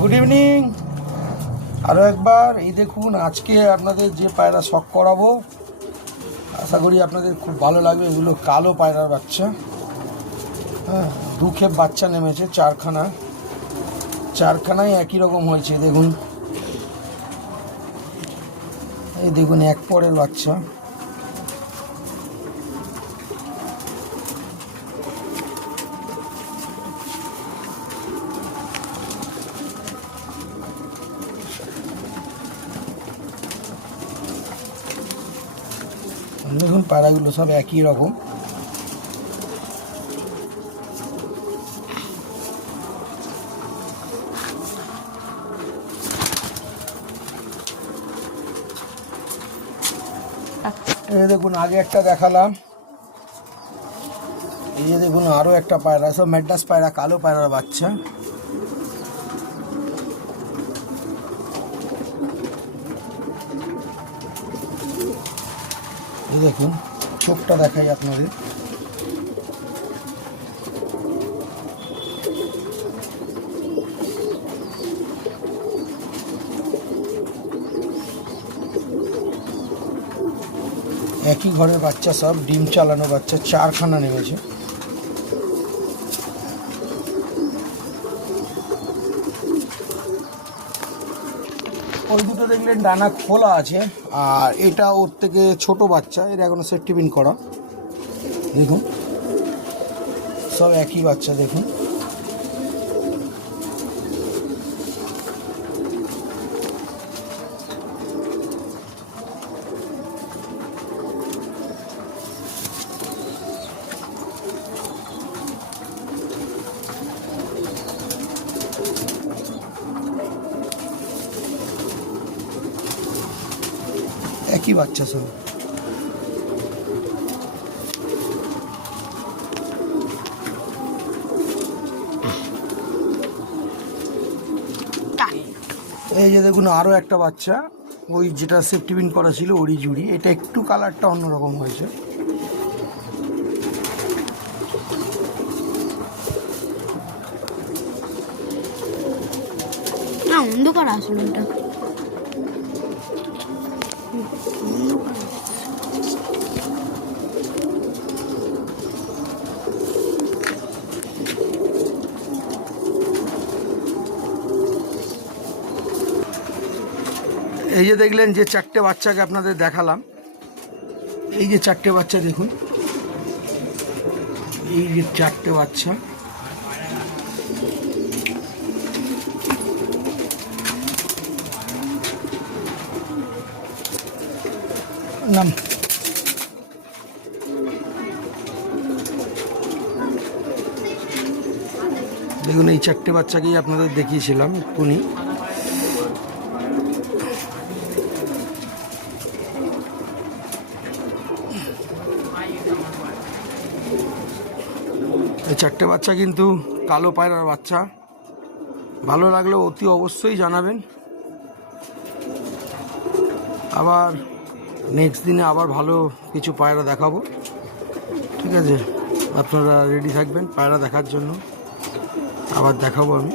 Good evening. আরও একবার এই দেখুন, আজকে আপনাদের যে পায়রা শখ করাবো, আশা করি আপনাদের খুব ভালো লাগবে। এগুলো কালো পায়রার বাচ্চা। হ্যাঁ, দু খেপ বাচ্চা নেমেছে, চারখানায় একই রকম হয়েছে। দেখুন, এই দেখুন এক পরের বাচ্চা। দেখুন পায়রাগুলো সব একই রকম। এই দেখুন আগে একটা দেখালাম, এই যে দেখুন আরও একটা পায়রা, সব ম্যাড্রাস পায়রা, কালো পায়রার বাচ্চা। এই দেখুন চোখটা দেখাই আপনাদের। একই ঘরের বাচ্চা, সব ডিম চালানো বাচ্চা, চারখানা নেমেছে। ওই দুটো দেখলেন ডানা খোলা আছে, আর এটা ওর থেকে ছোট বাচ্চা, এটা এখনো সেফটি পিন করা। দেখুন সব একই বাচ্চা। দেখুন একই বাচ্চা সব। এই যে দেখুন আরও একটা বাচ্চা, ওই যেটা সেফটি পিন করা ছিল ওরই জুড়ি। এটা একটু কালারটা অন্যরকম হয়েছে। না, অন্ধকার আসলে এটা। এই যে দেখলেন যে চারটে বাচ্চাকে আপনাদের দেখালাম, এই যে চারটে বাচ্চা দেখুন, এই যে চারটে বাচ্চা। নাম দেখুন, এই চারটে বাচ্চাকেই আপনাদের দেখিয়েছিলাম এক্ষুনি। এই চারটে বাচ্চা কিন্তু কালো পায়রার বাচ্চা। ভালো লাগলে অতি অবশ্যই জানাবেন। আবার নেক্সট দিনে আবার ভালো কিছু পায়রা দেখাবো, ঠিক আছে? আপনারা রেডি থাকবেন পায়রা দেখার জন্য। আবার দেখাবো আমি।